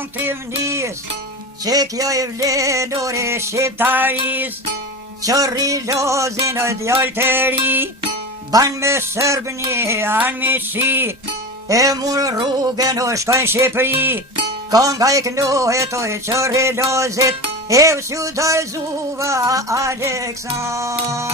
këngë trimnis, që kjo I vlenore shqiptaris, që rilozin o djallë të ri, ban me sërbni anë miqi, e murë rrugën o shkojnë Shqipëri, kënga I knohet o që rilozit, e vësju darzuva Aleksandri.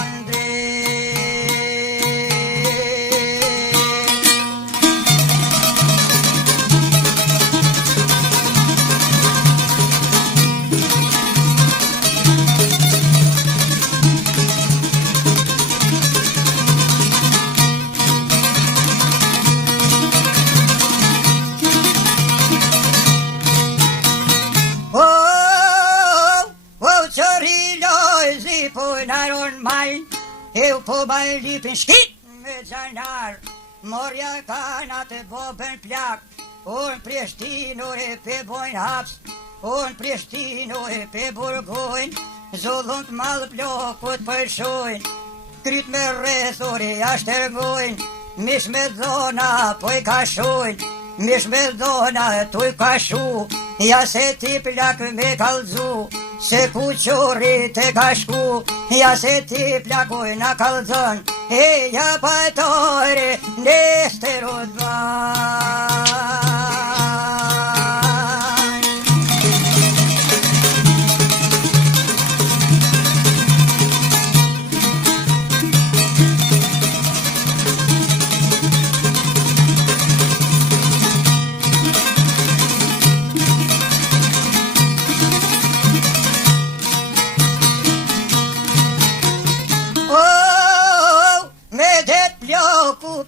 Eu po baj lipin shkit me gjanar, morja kanat e bobën plak, unë Prishtinore pe bojnë haps, unë Prishtinore pe burgojnë, zullon të malë plokut përshojnë, kryt me rrethore ashtërgojnë, mish me dhona po I kashojnë, mish me dhona tu I kashu, ja se ti plak me kalzu, se ku qori te ka shku, ja se ti plakoj na kalzon, e ja pajtore nesterot ban.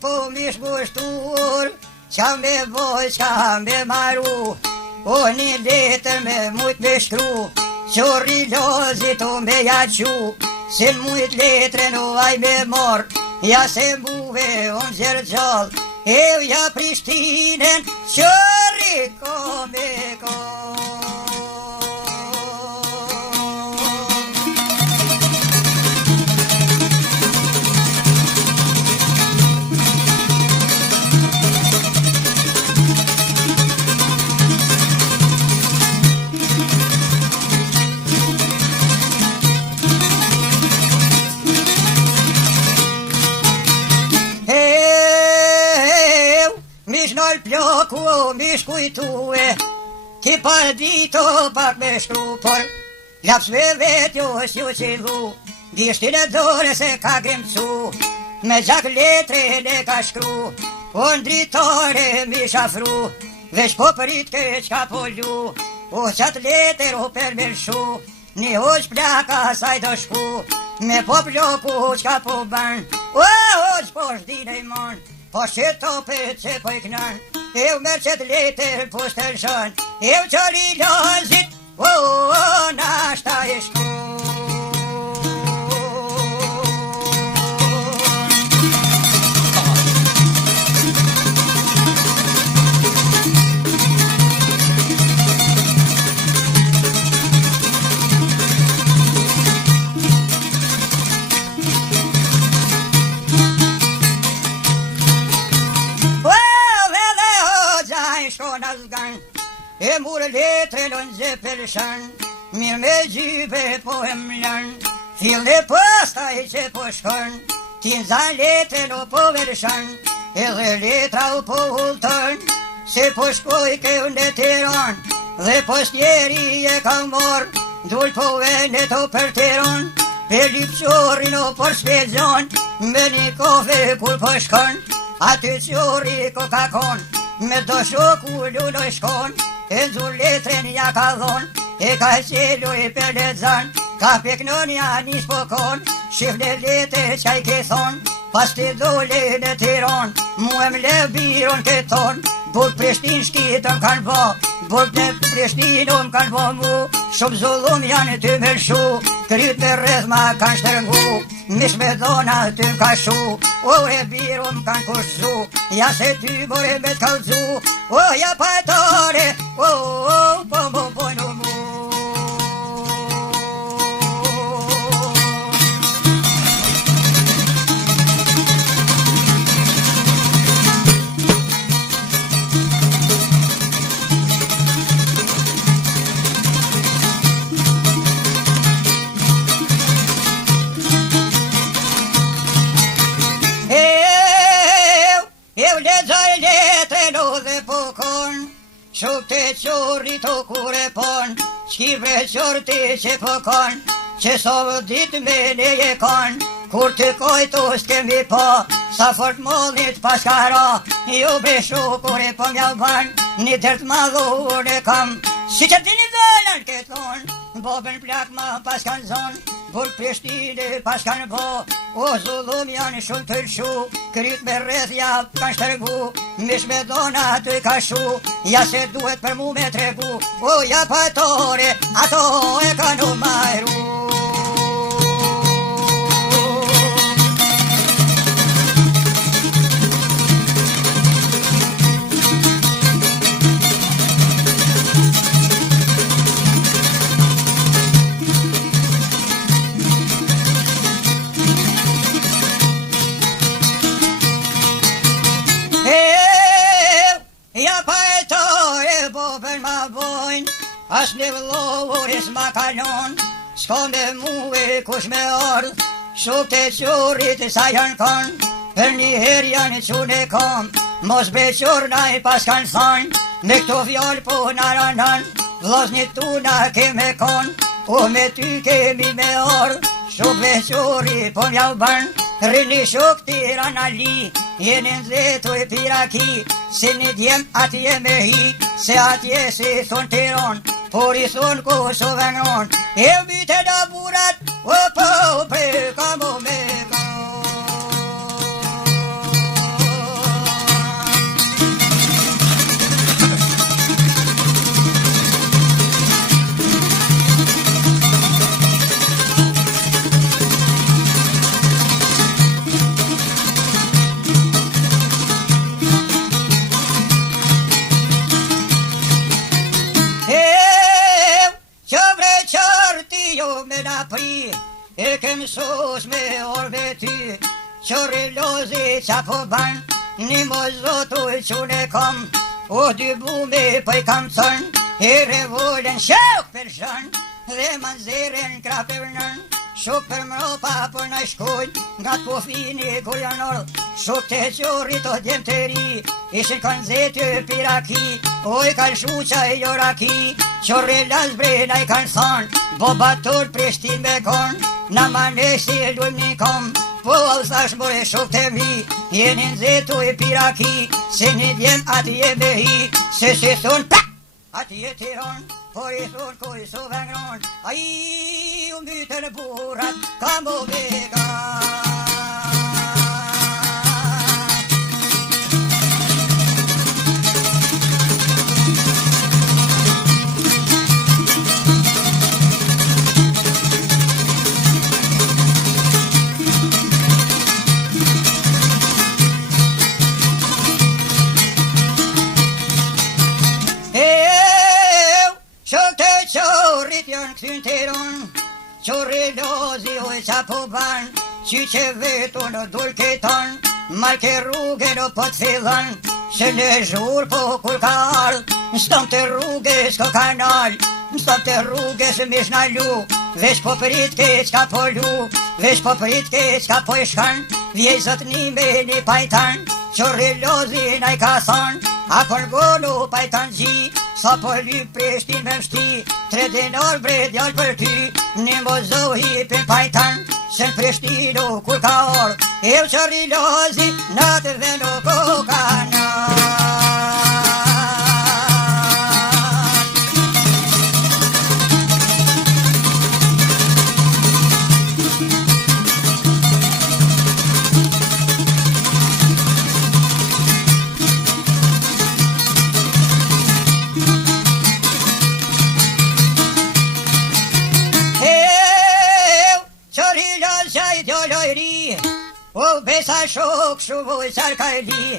Po mish gushtur, qa me boj, qa me maru, o një letër me mujt me shkru, që rilozit o me jaqu, se mujt letërën o aj me mor, ja se mbuve o më zjerë gjall, e ja Prishtinen që riko me kon. Ploku mish kujtue, ti par dito pak me shkru, por laps me vet jo s'ju qilu, gishtin e dore se ka grimcu, me gjak letre ne ka shkru, o në dritore mish afru, veç po prit ke qka po lu, o qat leter o permershu, një hoq plaka saj do shku, me po ploku qka po ban, o hoq po shdine I mon, po shqetopet që po I knan, eu merg qët letër po shtërshon, eu që rilozit, o nashta e shkon. E murë letre lën zepërshan, mirë me gjybe po e mlan, fillë pastaj që po shkon, ti nzan letre lo po vershan, edhe letra u po hullton, se po shkoj kjo në Tiran, dhe postjeri e ka mor, dull po e në to për Tiran, per lipqorin o por shpezon, me një kofe kur po shkon, aty qori ko ka kon, me do shoku lulloj shkon, e nxur letren ja ka dhon, e ka qelu I për lezan, ka peknon ja një shpokon, shif në letre qaj ke thon, pas të dole në Tiran, mu e mle biron këton, buk Prishtin shkitën kanë bo, buk në Prishtinon kanë bo mu, shumë zullum janë ty me lshu, kryt me rrethma kanë shtërngu, mish me dhona ty m'ka shu, o e biron kanë kushzu, ja se ty more me t'kallzu, o ja pajtore, o po pojnu mu. Shuk të qorit o kure pon, qki vreqorti që pëkon, që sovë dit me leje kon, kur të kojtos kemi pa, sa fort mollit pas kara, ju beshu kur e po mja ban, një dërt madhur e kam, si që dini dhelan këtë kon, bobën plak ma pas kan zon, burg Prishtine pas kan bo, o zullum janë shumë pëlshu, kryt me rrethja kan shtergu, mish me dona të i ka shu, ja se duhet për mu me tregu, o ja patore, ato e ka në majru. As një vëllohuris ma kalon, s'ko me muë kush me ardh, shuk të qorit sa janë kon, për një her janë qune kom, mos beqor na i pas kanë thon, me këto fjall po në ranan, vlasnit tu na keme kon, o me ty kemi me ardh, shuk beqori po mja u ban, rini shuk tira në li, jeni në zetu e piraki, se një djem atje me hi, se atje si thon tiron, por i thon ku so venon, e mbite da burat, o po pe kamo me ka. E kem sos me orve ty, qori lozi qa po ban, një mozotu i qune kom, o dy bume po i kam thon, e revolen shok për shon, dhe manzeren krap e vërnën, shok për mropa për në shkujt, nga të pofini kur janë ardh, shok të qorit o djem të ri, ishin kanë zetë piraki, o i kanë shuqa e joraki, qori lasbre na i kanë thon, bo batur Prishtin me kon, na manesi e lujm një kom, po au thash more shok të mi, jeni në zetu e piraki, se një djem atje me hi, se thon pa, atje tiron, por i thon ku i so vengron, ai u mbytën burat, ka mo vega. Qori lozi u e qa po ban, që që vetu në dulke ton, malke rruge në po të fillon, se në zhur po kur ka ardh, në stom të rruge s'ko kanal, në stom të rruge së mish në lu, vesh po prit ke qka po lu, vesh po prit ke qka po i shkan, vjej zot një me një pajtan, qori lozi na i ka thon, a kon gonu pajtan gji, sa po lyp Prishtin me mshti, 3 dinar bre djall për ty, një mozohi për pajtan, se në Prishtinu kur ka ardh, e u qori lozi në të venu ku ka nërë. O besa shok shuvoj qarka e li,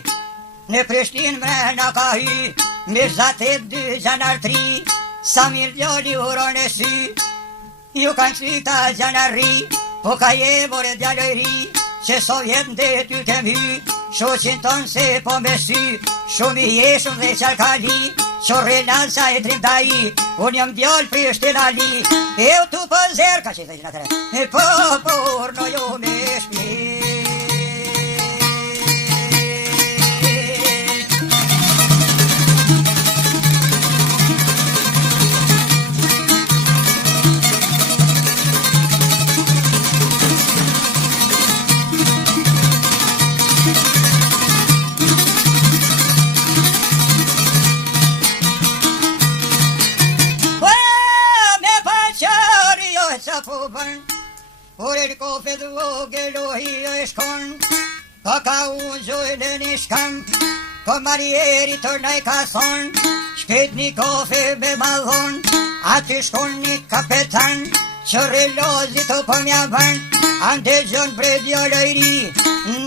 në Prishtin mrena ka hy, Mirzate 2 gjanar 3, sa mirë djali uron e sy, ju kanë kry ta gjanari, po ka je more djalloj ri, që Sovjet ndë ty kem hy, shoqin ton se po me sy, shumë i jeshëm dhe qarka li, qorre lansa e trim ta i, unë jam djall Prishtin ali, e u tu po zerë, ka që i dhe gjinatëre, e po por në jo me shpi. Ore kofet vogël o hi shkon, ka unë zojnë një shkam, komarieri tërnaj ka thonë, shpet një kofe me madhon, ati shkon një kapetan, që relozit të përmja ban, ande gjon bre djallëri,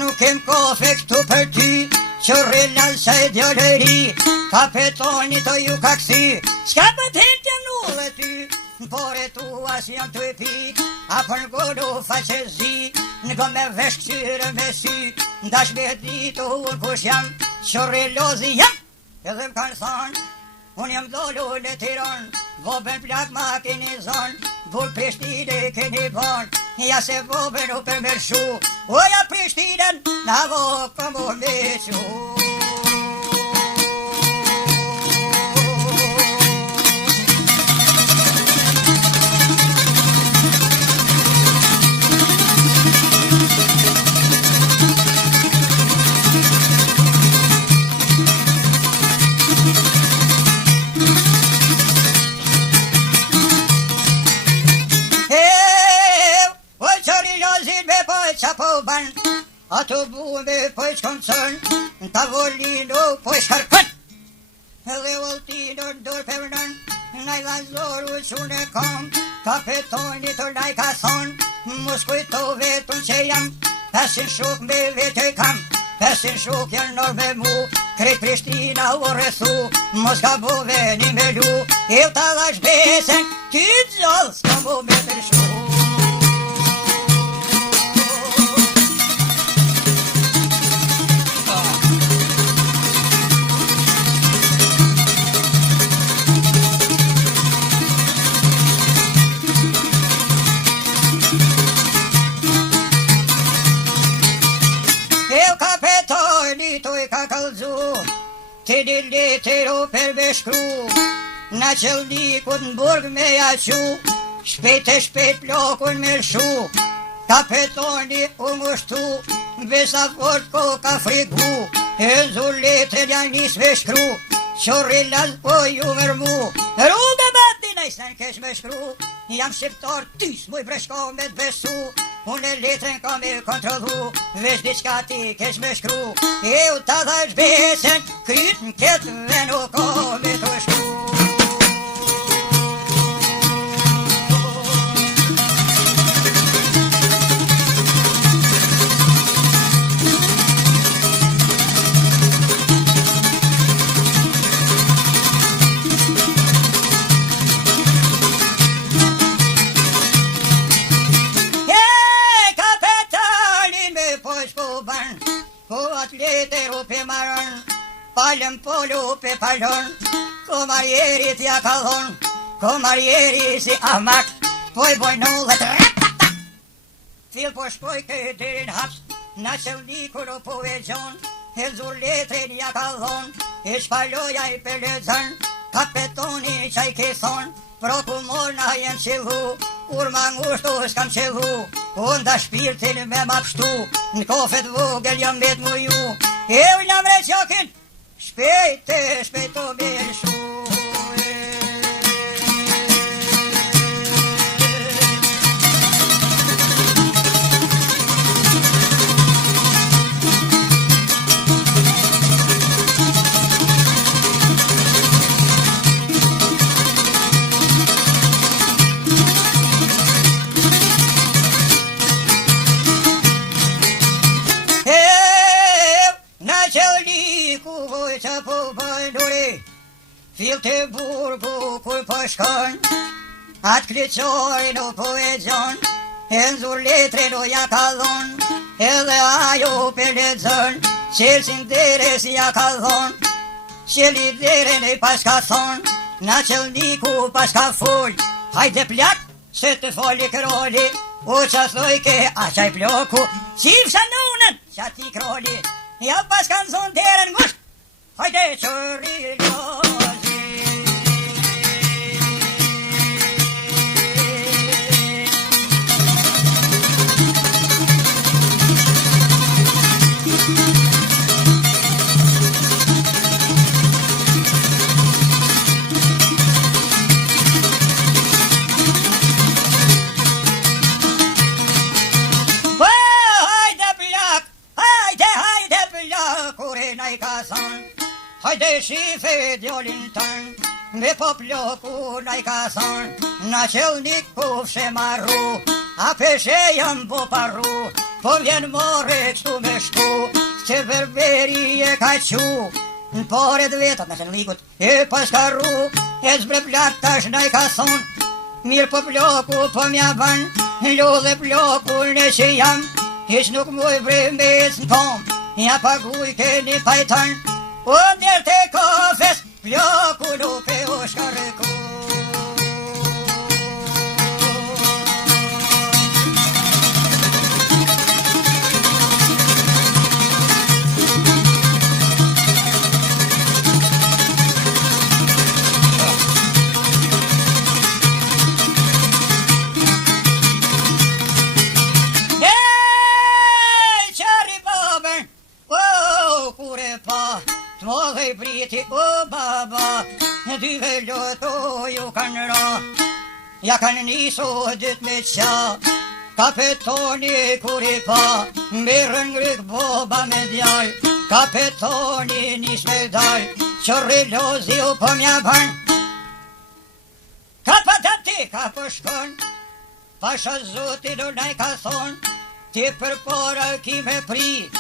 nuk kem kofe këtu për ty, që relaz sa e djallëri, kapetoni të ju ka kësi, s'ka për të të nullë ty, por e tu as jam të e pik, apër godu faqe zi, në go me vesh këqyre me sy, ndash me ditu unë kush jam, që relozi jam, edhe më kanë thonë, unë jam dolu në Tiran, voben plak ma keni zonë, bull Prishtine keni bon, ja se voben u përmershu, oja Prishtinen, na vo për mu me qu. Ato bume po i shkoncën, në tavolino po i shkarkën, edhe voltino në dorë përnën, naj lazoru që në kom, kapetoni të naj ka thonë, mos kujto vetën që jam, 500 shuk me vete kam, 500 shuk janë nërë me mu, krejt Prishtina u rrethu, mos ka bo veni me lu, e ta dhash besen, ty gjallë s'ka bo me të shu. Të një letero për me shkru, na qëllikut në burg me jaqu, shpejt e shpejt plokun me lshu, kapetoni u mushtu, besa fort ko ka frigu, e zu letren janë nis me shkru, qorri laz po ju mërmu, rrugë bati najsen kesh me shkru, jam shqiptar tys muj breshko me të besu, unë e letren ka me kontrolu, vesh diçka ti kesh me shkru, e u ta dhash besen, kryt në ketë venu ka me të shkru. Palëm polu pe palon, komarieri t'ja kalon, komarieri si ahmak, poj bojnullet rapata. Fil po shpoj ke dirin haps, na qëllikur u po e gjon, e zur letrin ja kalon, e shpaloja i pelezën, kapetoni qaj ke thon, prokumor na jem qilhu, kur ma ngushtu s'kam qilhu, unë da shpirtin me ma pështu, në kofet vogel jam met mu ju, e u jam re qokin, shpejt o mirë shu. Fil të burgu kur po shkon, atë kryqorin u po e gjon, e nëzur letrin u ja kalon, edhe ajo për ledzon, qelsin dere si ja kalon, qeli deren e pas ka thon, na qelniku pas ka full, hajde plak, se të foli kroli, u qa thoj ke a qaj ploku, qif shanunën, qa ti kroli, ja pas kanë zon deren ngusht, hajde qërri lozi. hajde shife djallin tën, me po ploku na I ka thonë, na qelnik kufshe marru, a peshe jam po parru, po vjen more kështu me shku, që berberi e ka qu, në poret vetat në qenlikut e paskaru, e zbre plak tash na I ka thonë, mirë po ploku po mja ban, lodhe ploku në që jam, hiq nuk muj bre mes në tom, ja paguj keni pajtan, o njerë te kafes, ploku nuk e o shkarku. T'modhej briti o baba, dy veloto ju kanë ra, ja kanë nisu dyt me qa, kapetoni kur I pa, mirën ngryk boba me djall, kapetoni nis me dal, qorri lozi u po mja ban, ka pa dati ka po shkon, pasha zoti do naj ka thon, ti për pora ki me pri,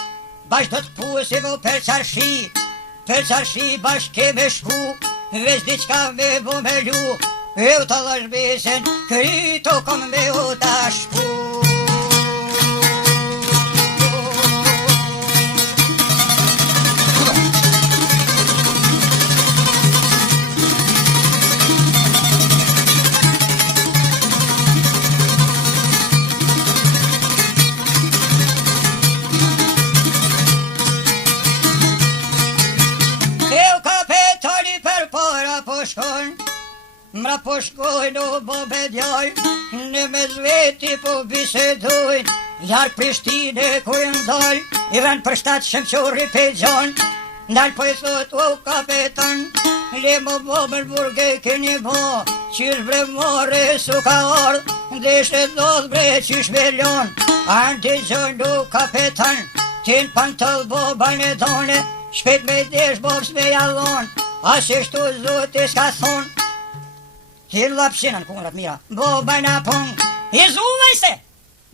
bash do t'pusim u për qarshi, për qarshi bashk keme shku, veç diqka me bo me lu, e u t'allash besen, kryto kom me u ta shku. Mra po shkojnë o bobe djall, në me zveti po bisedojnë, larg Prishtine kur ndal, I ven për 7 shëmqori pe gjon, ndal po I thot o kapetan, le mo bobën burge keni bo, qysh bre more su ka ardh, ndeshe dodh bre qysh me lon, anti gjon o kapetan, tin pantall boban e done, shpet me desh bobs me jallon, ashtu zoti s'ka thon, Ti lapshinan punrat mira, boba na pun, I zuvaj se,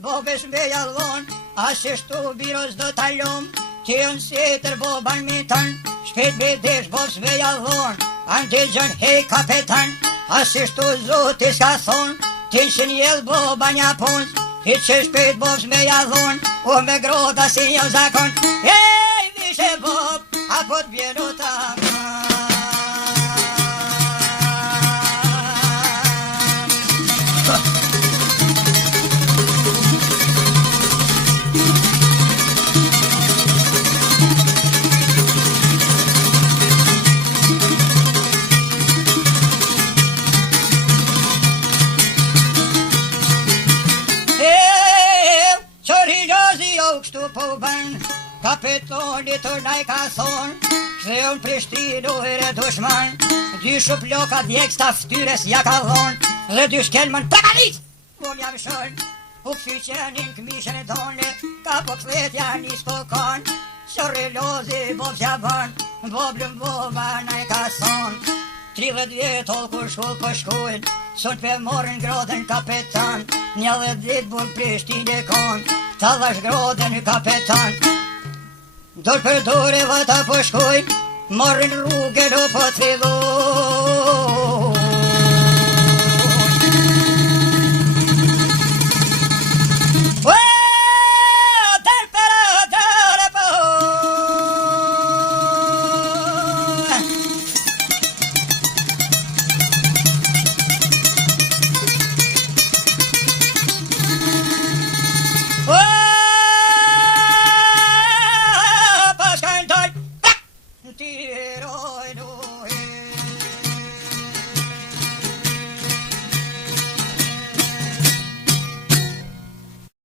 bobes me jallon, ashtu biros do talon, ti on setër boban mi tan, shpet me desh bobs me jallon, ante gjon hej kapetan, ashtu zoti s'ka thon, ti shenjel boba nja pun, ti që shpet bobs me jallon, o me groda si jo zakon, ej vishe bob, apo t'bjeno ta. Kështu po ban, kapetoni të naj ka thon, se unë Prishtinu ere dushman, dy shuploka djek sta ftyres ja ka dhon, dhe dy shkelmën prekanit, unë jam shon, u këfyqenin këmishën e done, ka po kletja nis po kon, qorri lozi bob ja ban, boblën boba naj ka thon, 30 vjet ol kur shkull po shkujn, sunt pe morën grodën kapetan, 11 dit bun Prishtine kon, t'allash grodën kapetan, dor për dore vata po shkojn, morën rrugën o po t'fillon.